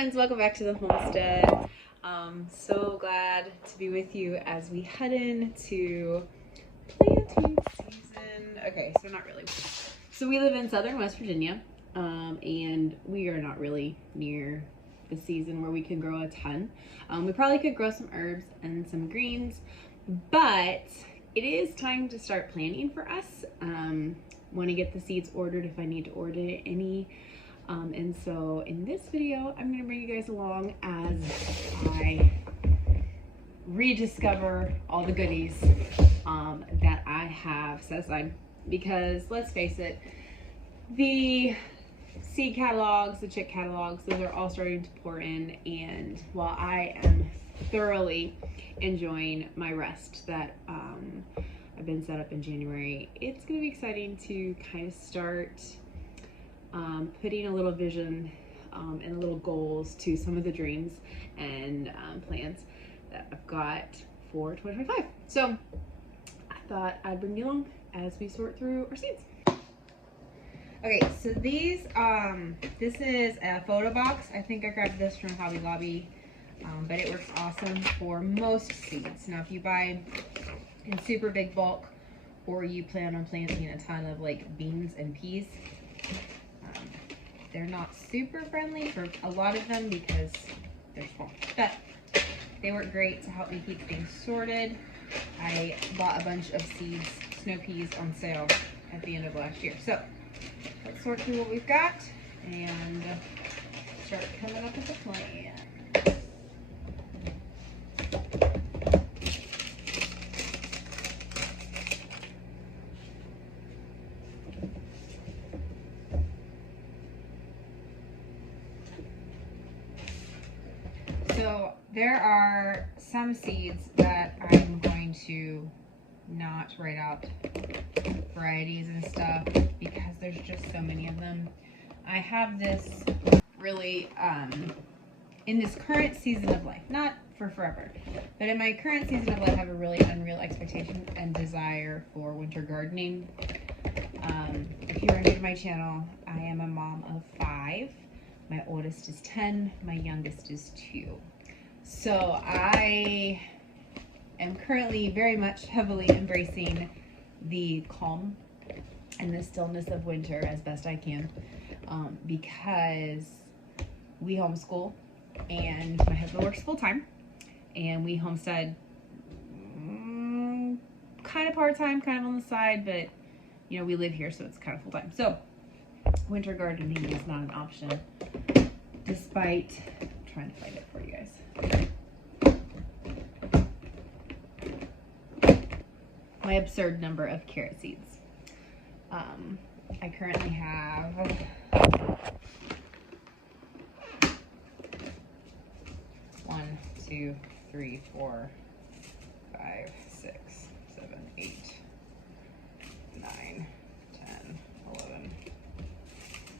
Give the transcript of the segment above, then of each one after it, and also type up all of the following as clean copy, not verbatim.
friends, welcome back to the homestead. So glad to be with you as we head into planting season. Okay, so not really. So we live in southern West Virginia, and we are not really near the season where we can grow a ton. We probably could grow some herbs and some greens, but it is time to start planting for us. Want to get the seeds ordered if I need to order any. And so in this video, I'm going to bring you guys along as I rediscover all the goodies that I have set aside. Because let's face it, the seed catalogs, the chick catalogs, those are all starting to pour in. And while I am thoroughly enjoying my rest that I've been set up in January, it's going to be exciting to kind of start putting a little vision and little goals to some of the dreams and plans that I've got for 2025. So I thought I'd bring you along as we sort through our seeds. Okay, so these, this is a photo box. I think I grabbed this from Hobby Lobby, but it works awesome for most seeds. Now, if you buy in super big bulk, or you plan on planting a ton of like beans and peas, they're not super friendly for a lot of them because they're small, but they work great to help me keep things sorted. I bought a bunch of seeds, snow peas, on sale at the end of last year. So let's sort through what we've got and start coming up with a plan. So there are some seeds that I'm going to not write out varieties and stuff because there's just so many of them. I have this really, in this current season of life, not for forever, but in my current season of life, I have a really unreal expectation and desire for winter gardening. If you are new to my channel, I am a mom of 5. My oldest is 10, my youngest is 2. So I am currently very much heavily embracing the calm and the stillness of winter as best I can, because we homeschool and my husband works full time and we homestead kind of part-time, kind of on the side, but you know, we live here, so it's kind of full-time. So winter gardening is not an option, despite trying to find it for you guys. My absurd number of carrot seeds. I currently have 1, 2, 3, 4, 5, 6, 7, 8, 9, 10, 11,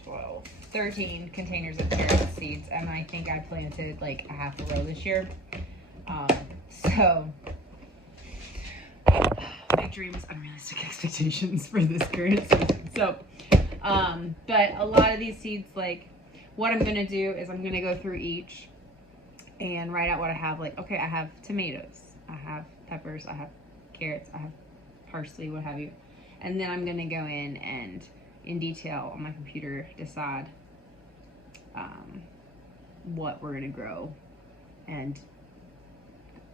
12, 13 containers of carrot seeds, and I think I planted like a half a row this year. So big dreams, unrealistic expectations for this current season. So, but a lot of these seeds, like what I'm gonna do is I'm gonna go through each and write out what I have. Like, okay, I have tomatoes, I have peppers, I have carrots, I have parsley, what have you. And then I'm gonna go in detail on my computer decide what we're gonna grow, and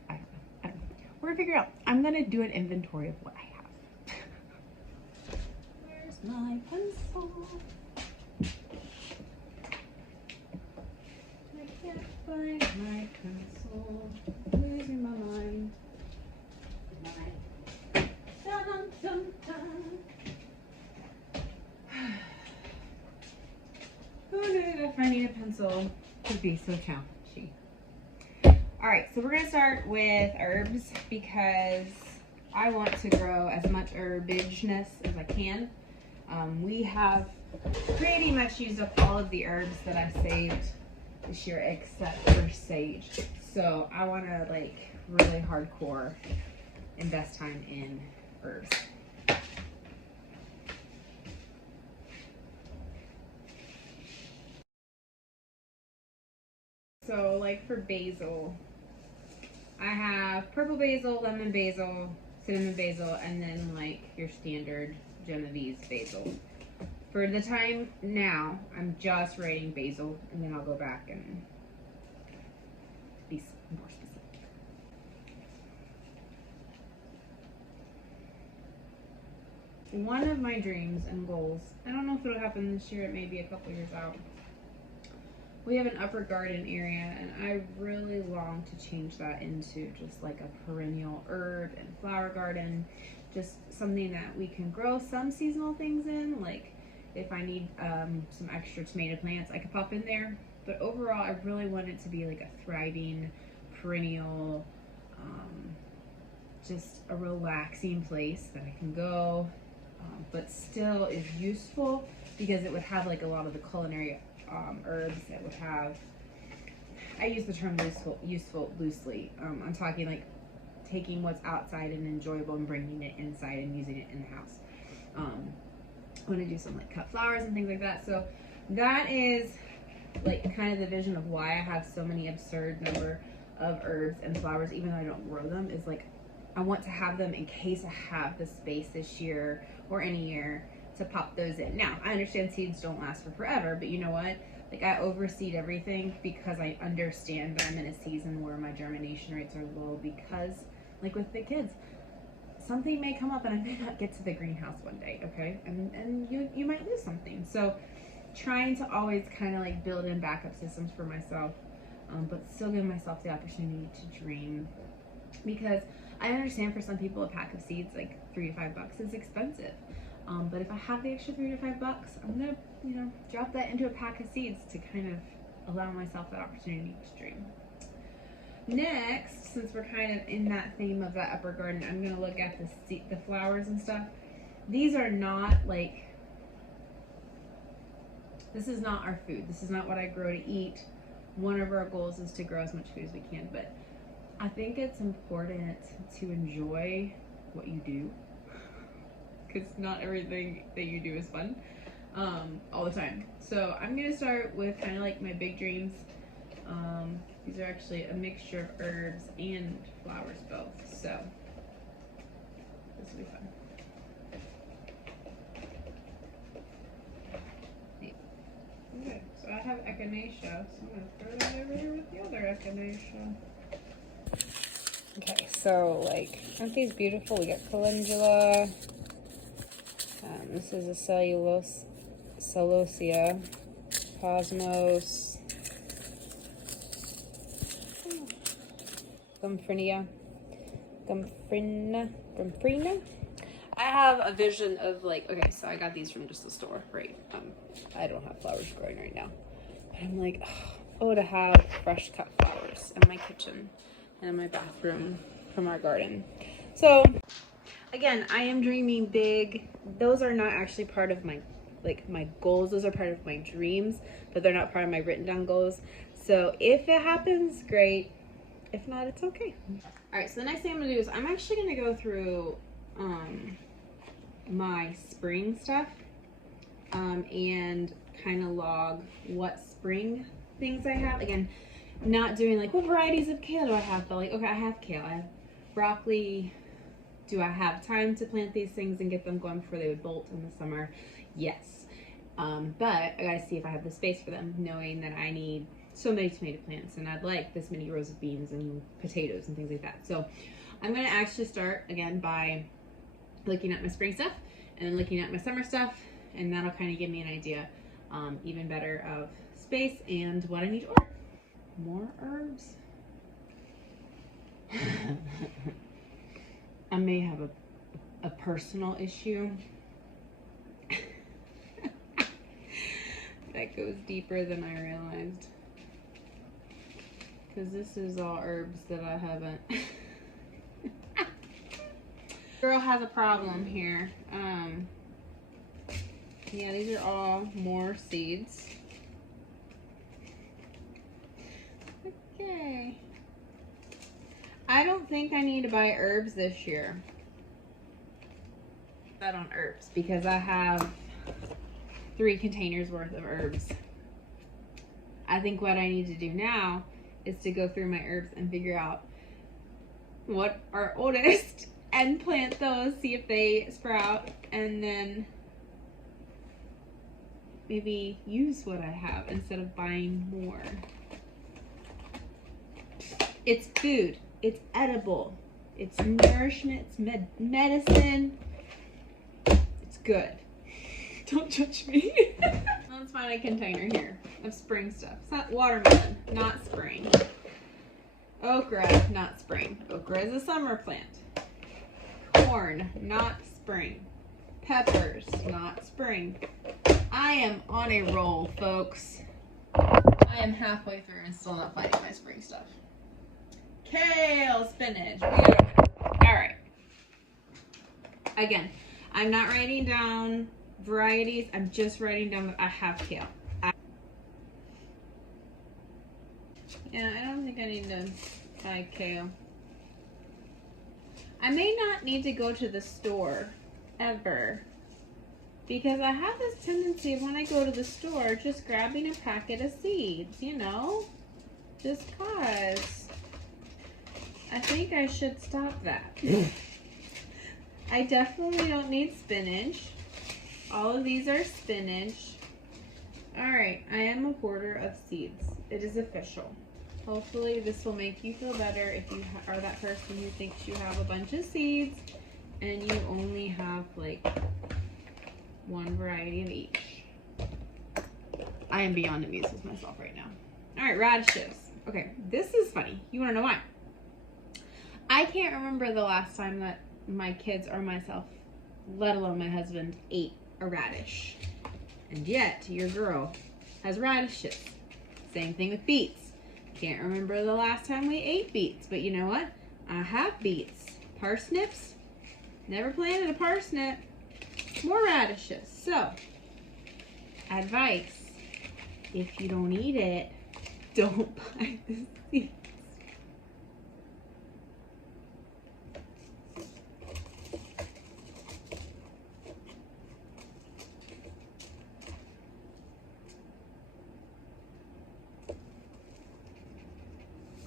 I don't know. We're gonna figure out. I'm gonna do an inventory of what I have. Where's my pencil? I can't find my pencil. I'm losing my mind. Dun, dun, dun. Who knew that finding a pencil could be so challenging? Alright, so we're going to start with herbs because I want to grow as much herbageness as I can. We have pretty much used up all of the herbs that I saved this year except for sage. So I want to like really hardcore invest time in herbs. So like for basil, I have purple basil, lemon basil, cinnamon basil, and then like your standard Genovese basil. For the time now, I'm just writing basil, and then I'll go back and be more specific. One of my dreams and goals, I don't know if it'll happen this year, it may be a couple years out. We have an upper garden area, and I really long to change that into just like a perennial herb and flower garden. Just something that we can grow some seasonal things in, like if I need some extra tomato plants, I could pop in there. But overall, I really want it to be like a thriving, perennial, just a relaxing place that I can go, but still is useful, because it would have like a lot of the culinary herbs that would have, I use the term useful loosely. I'm talking like taking what's outside and enjoyable and bringing it inside and using it in the house. I want to do some like cut flowers and things like that. So that is like kind of the vision of why I have so many absurd number of herbs and flowers, even though I don't grow them, is like I want to have them in case I have the space this year or any year to pop those in. Now, I understand seeds don't last for forever, but you know what? Like I overseed everything because I understand that I'm in a season where my germination rates are low, because like with the kids, something may come up and I may not get to the greenhouse one day, okay? And you might lose something. So trying to always kind of like build in backup systems for myself, but still give myself the opportunity to dream, because I understand for some people a pack of seeds like $3 to $5 is expensive. But if I have the extra $3 to $5, I'm gonna, drop that into a pack of seeds to kind of allow myself that opportunity to dream. Next, since we're kind of in that theme of that upper garden, I'm gonna look at the flowers and stuff. These are not like, this is not our food. This is not what I grow to eat. One of our goals is to grow as much food as we can, but I think it's important to enjoy what you do, because not everything that you do is fun all the time. So I'm gonna start with kind of like my big dreams. These are actually a mixture of herbs and flowers both, so this will be fun. Okay, so I have echinacea, so I'm gonna throw that over here with the other echinacea. Okay, so like, aren't these beautiful? We got calendula. This is a celosia, cosmos, gumfrina. I have a vision of like, okay, so I got these from just the store, right? I don't have flowers growing right now, but I'm like, oh, to have fresh cut flowers in my kitchen and in my bathroom from our garden. So again, I am dreaming big. Those are not actually part of my goals. Those are part of my dreams, but they're not part of my written down goals. So if it happens, great. If not, it's okay. All right, so the next thing I'm gonna do is I'm actually gonna go through my spring stuff and kind of log what spring things I have. Again, not doing like what varieties of kale do I have, but like, okay, I have kale, I have broccoli. Do I have time to plant these things and get them going before they would bolt in the summer? Yes. But I gotta see if I have the space for them, knowing that I need so many tomato plants and I'd like this many rows of beans and potatoes and things like that. So I'm gonna actually start again by looking at my spring stuff and then looking at my summer stuff, and that'll kind of give me an idea even better of space and what I need to order. More herbs. I may have a personal issue that goes deeper than I realized, because this is all herbs that I haven't. Girl has a problem here. Yeah, these are all more seeds. Okay. I don't think I need to buy herbs this year. That on herbs, because I have 3 containers worth of herbs. I think what I need to do now is to go through my herbs and figure out what are oldest and plant those, see if they sprout, and then maybe use what I have instead of buying more. It's food. It's edible. It's nourishment. It's medicine. It's good. Don't judge me. Let's find a container here of spring stuff. It's not watermelon, not spring. Okra, not spring. Okra is a summer plant. Corn, not spring. Peppers, not spring. I am on a roll, folks. I am halfway through and still not finding my spring stuff. Kale, spinach. Alright. Again, I'm not writing down varieties. I'm just writing down that I have kale. Yeah, I don't think I need to buy kale. I may not need to go to the store ever, because I have this tendency of when I go to the store just grabbing a packet of seeds, you know, just cause. I think I should stop that. I definitely don't need spinach. All of these are spinach. Alright, I am a hoarder of seeds. It is official. Hopefully this will make you feel better if you are that person who thinks you have a bunch of seeds and you only have like one variety of each. I am beyond amused with myself right now. Alright, radishes. Okay, this is funny. You want to know why? I can't remember the last time that my kids or myself, let alone my husband, ate a radish. And yet, your girl has radishes. Same thing with beets. Can't remember the last time we ate beets, but you know what? I have beets. Parsnips, never planted a parsnip. More radishes. So, advice, if you don't eat it, don't buy the seeds.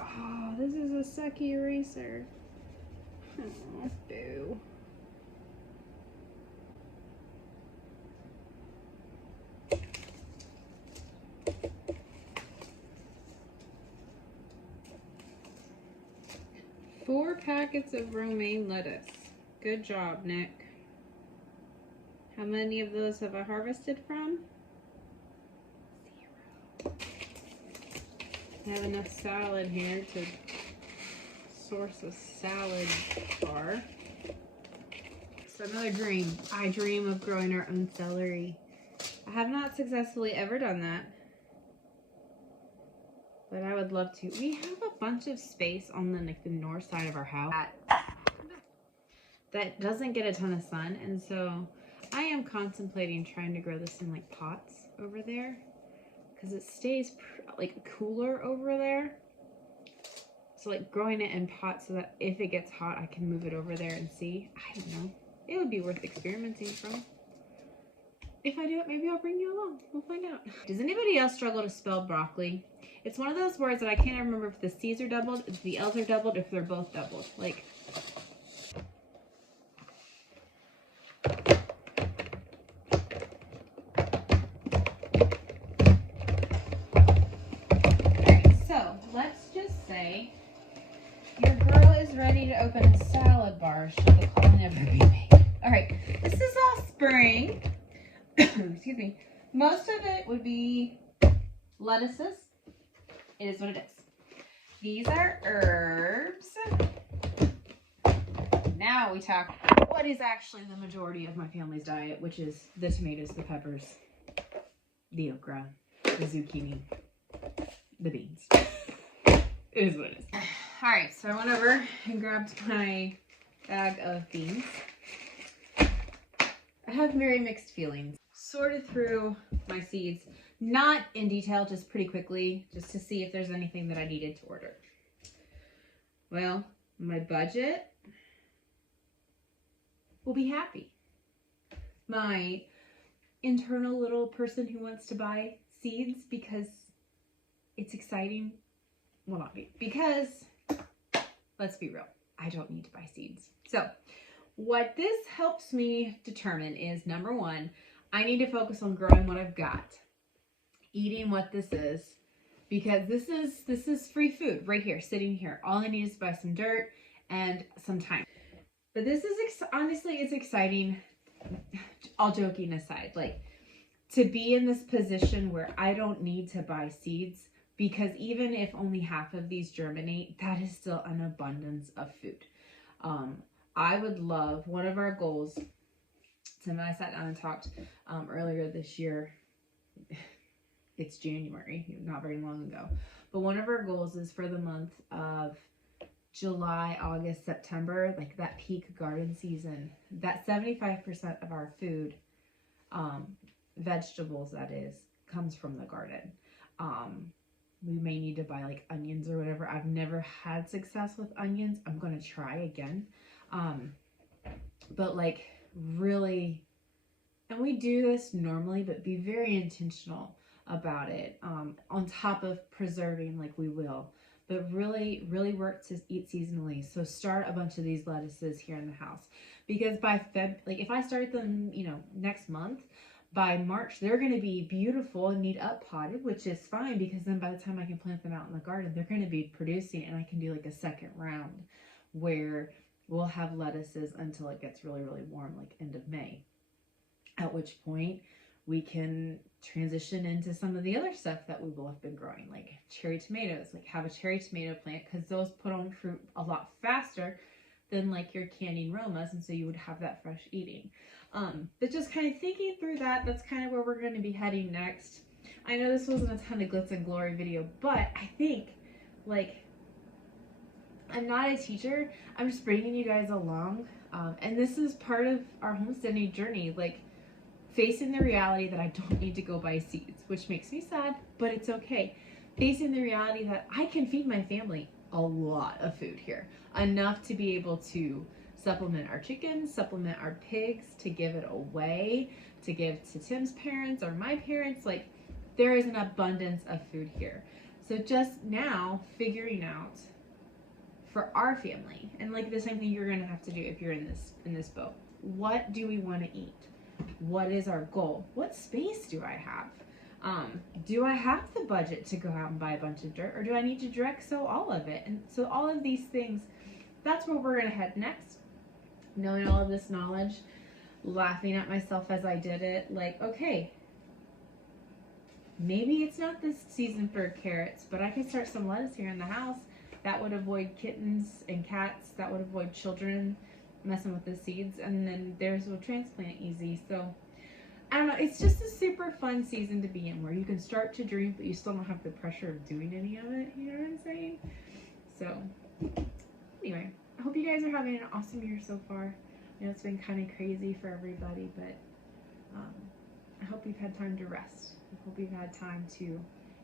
Oh, this is a sucky eraser. Oh, boo. Four packets of romaine lettuce. Good job, Nick. How many of those have I harvested from? 0. I have enough salad here to source a salad bar. So another dream. I dream of growing our own celery. I have not successfully ever done that, but I would love to. We have a bunch of space on the north side of our house that doesn't get a ton of sun, and so I am contemplating trying to grow this in like pots over there, because it stays like cooler over there. So like growing it in pots so that if it gets hot, I can move it over there and see. I don't know. It would be worth experimenting from. If I do it, maybe I'll bring you along. We'll find out. Does anybody else struggle to spell broccoli? It's one of those words that I can't remember if the C's are doubled, if the L's are doubled, if they're both doubled. Like, alright, so let's just say your girl is ready to open a salad bar should the call never be made. Alright, this is all spring. Excuse me. Most of it would be lettuces. It is what it is. These are herbs. Now we talk what is actually the majority of my family's diet, which is the tomatoes, the peppers, the okra, the zucchini, the beans. It is what it is. All right, so I went over and grabbed my bag of beans. I have very mixed feelings. Sorted through my seeds, not in detail, just pretty quickly, just to see if there's anything that I needed to order. Well, my budget will be happy. My internal little person who wants to buy seeds because it's exciting will not be, because let's be real, I don't need to buy seeds. So what this helps me determine is, number one, I need to focus on growing what I've got, eating what this is, because this is free food right here, sitting here. All I need is to buy some dirt and some time. But this is, honestly, it's exciting, all joking aside, like, to be in this position where I don't need to buy seeds, because even if only half of these germinate, that is still an abundance of food. I would love, one of our goals, Tim and I sat down and talked earlier this year. It's January, not very long ago. But one of our goals is for the month of July, August, September, like that peak garden season, that 75% of our food, vegetables that is, comes from the garden. We may need to buy like onions or whatever. I've never had success with onions. I'm going to try again. But like, really, and we do this normally, but be very intentional about it, on top of preserving like we will, but really work to eat seasonally. So start a bunch of these lettuces here in the house, because by like if I start them, you know, next month, by March they're going to be beautiful and need up potted, which is fine, because then by the time I can plant them out in the garden, they're going to be producing, and I can do like a second round where we'll have lettuces until it gets really warm, like end of May, at which point we can transition into some of the other stuff that we will have been growing, like cherry tomatoes, like have a cherry tomato plant, because those put on fruit a lot faster than like your canning Romas, and so you would have that fresh eating. But just kind of thinking through that, that's kind of where we're going to be heading next. I know this wasn't a ton of glitz and glory video, but I think, like, I'm not a teacher, I'm just bringing you guys along, and this is part of our homesteading journey, like facing the reality that I don't need to go buy seeds, which makes me sad, but it's okay. Facing the reality that I can feed my family a lot of food here, enough to be able to supplement our chickens, supplement our pigs, to give it away, to give to Tim's parents or my parents. Like, there is an abundance of food here. So just now figuring out for our family, and like the same thing you're going to have to do if you're in this boat. What do we want to eat? What is our goal? What space do I have? Do I have the budget to go out and buy a bunch of dirt, or do I need to direct sow all of it? And so all of these things, that's where we're going to head next. Knowing all of this knowledge, laughing at myself as I did it, like, okay, maybe it's not this season for carrots, but I can start some lettuce here in the house. That would avoid kittens and cats. That would avoid children messing with the seeds, and then theirs will transplant easy. So I don't know, it's just a super fun season to be in, where you can start to dream, but you still don't have the pressure of doing any of it. You know what I'm saying? So anyway, I hope you guys are having an awesome year so far. I know it's been kind of crazy for everybody, but I hope you've had time to rest. I hope you've had time to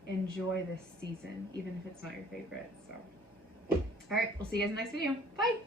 enjoy this season, even if it's not your favorite. So all right, we'll see you guys in the next video. Bye.